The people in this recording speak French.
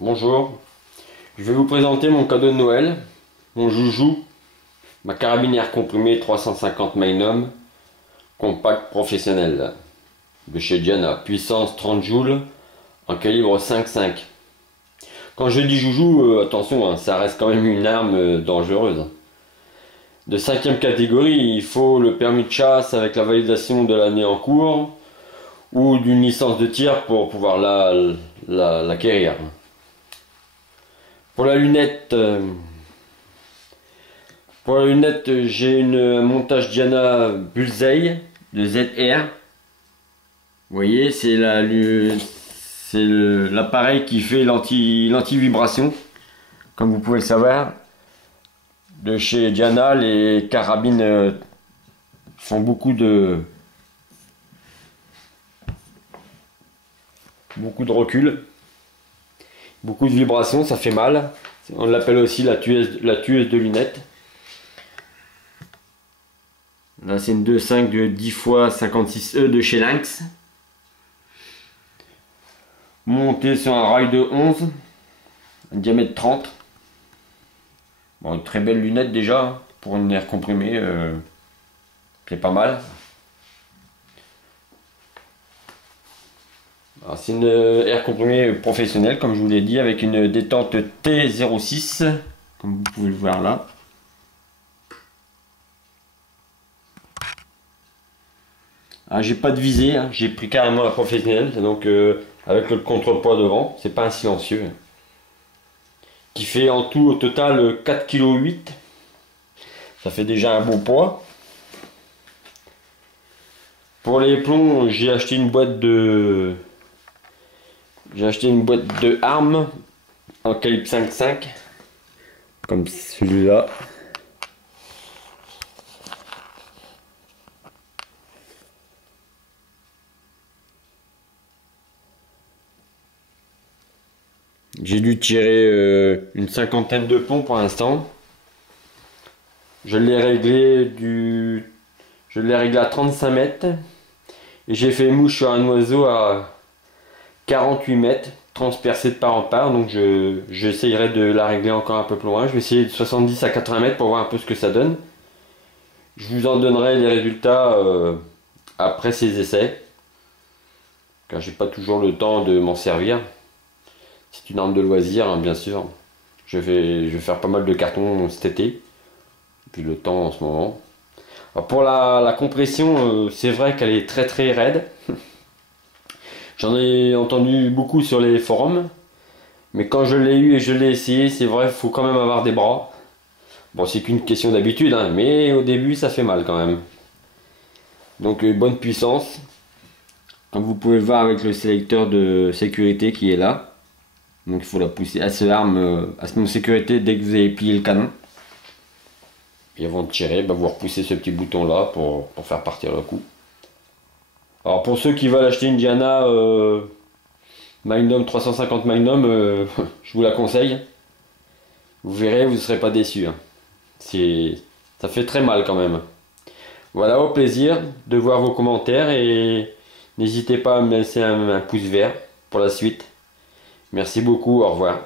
Bonjour, je vais vous présenter mon cadeau de Noël, mon joujou, ma carabine air comprimé 350 Magnum, compact professionnel, de chez Diana, puissance 30 joules, en calibre 5.5. Quand je dis joujou, attention, ça reste quand même une arme dangereuse. De 5e catégorie, il faut le permis de chasse avec la validation de l'année en cours, ou d'une licence de tir pour pouvoir l'acquérir. Pour la lunette, j'ai un montage Diana Bullseye de ZR. Vous voyez, c'est l'appareil qui fait l'anti-vibration. Comme vous pouvez le savoir, de chez Diana, les carabines font beaucoup de recul, beaucoup de vibrations, ça fait mal. On l'appelle aussi la tueuse de lunettes. Là, c'est une 2.5 de 10 x 56E de chez Lynx. Montée sur un rail de 11, un diamètre 30. Bon, une très belle lunette déjà, pour une air comprimée, c'est pas mal. C'est une air comprimée professionnelle, comme je vous l'ai dit, avec une détente T06, comme vous pouvez le voir là. J'ai pas de visée, j'ai pris carrément la professionnelle, donc avec le contrepoids devant, c'est pas un silencieux. Qui fait en tout au total 4,8 kg. Ça fait déjà un bon poids. Pour les plombs, j'ai acheté une boîte de armes en calibre 5.5, comme celui-là. J'ai dû tirer une cinquantaine de plombs pour l'instant. Je l'ai réglé à 35 mètres. Et j'ai fait mouche sur un oiseau à 48 mètres, transpercé de part en part. Donc j'essayerai de la régler encore un peu plus loin. Je vais essayer de 70 à 80 mètres pour voir un peu ce que ça donne. Je vous en donnerai les résultats après ces essais, car j'ai pas toujours le temps de m'en servir. C'est une arme de loisir, bien sûr. Je vais faire pas mal de cartons cet été, puis le temps en ce moment. Alors pour la compression, c'est vrai qu'elle est très très raide. J'en ai entendu beaucoup sur les forums, mais quand je l'ai eu et je l'ai essayé, c'est vrai, il faut quand même avoir des bras. Bon, c'est qu'une question d'habitude, mais au début ça fait mal quand même. Donc bonne puissance, comme vous pouvez le voir avec le sélecteur de sécurité qui est là. Donc il faut la pousser à ce mot de sécurité dès que vous avez plié le canon. Et avant de tirer, vous repoussez ce petit bouton là pour faire partir le coup. Alors pour ceux qui veulent acheter une Diana Magnum 350 Magnum, je vous la conseille. Vous verrez, vous ne serez pas déçus. Ça fait très mal quand même. Voilà, au plaisir de voir vos commentaires et n'hésitez pas à me laisser un pouce vert pour la suite. Merci beaucoup, au revoir.